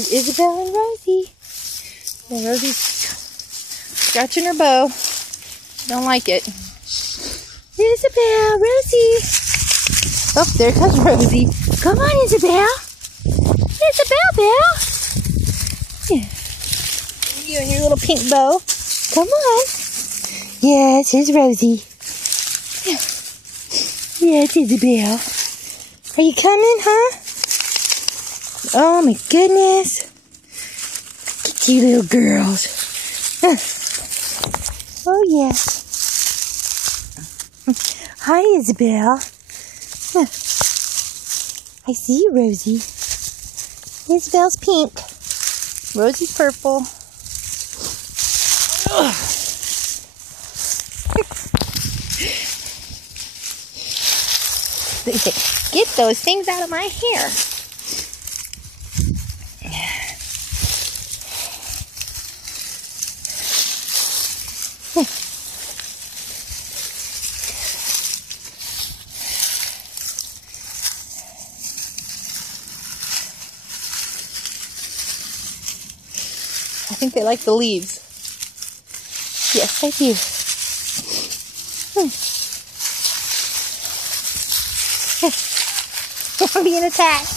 There's Isabel and Rosie. And Rosie's scratching her bow. Don't like it. Isabel, Rosie. Oh, there comes Rosie. Come on, Isabel. Isabel, Belle. Yeah. You and your little pink bow. Come on. Yes, here's Rosie. Yes, Isabel. Are you coming, huh? Oh, my goodness. Look at you little girls. Oh, yes. Hi, Isabel. I see you, Rosie. Isabel's pink. Rosie's purple. Get those things out of my hair. I think they like the leaves. Yes, I do. I'm being attacked.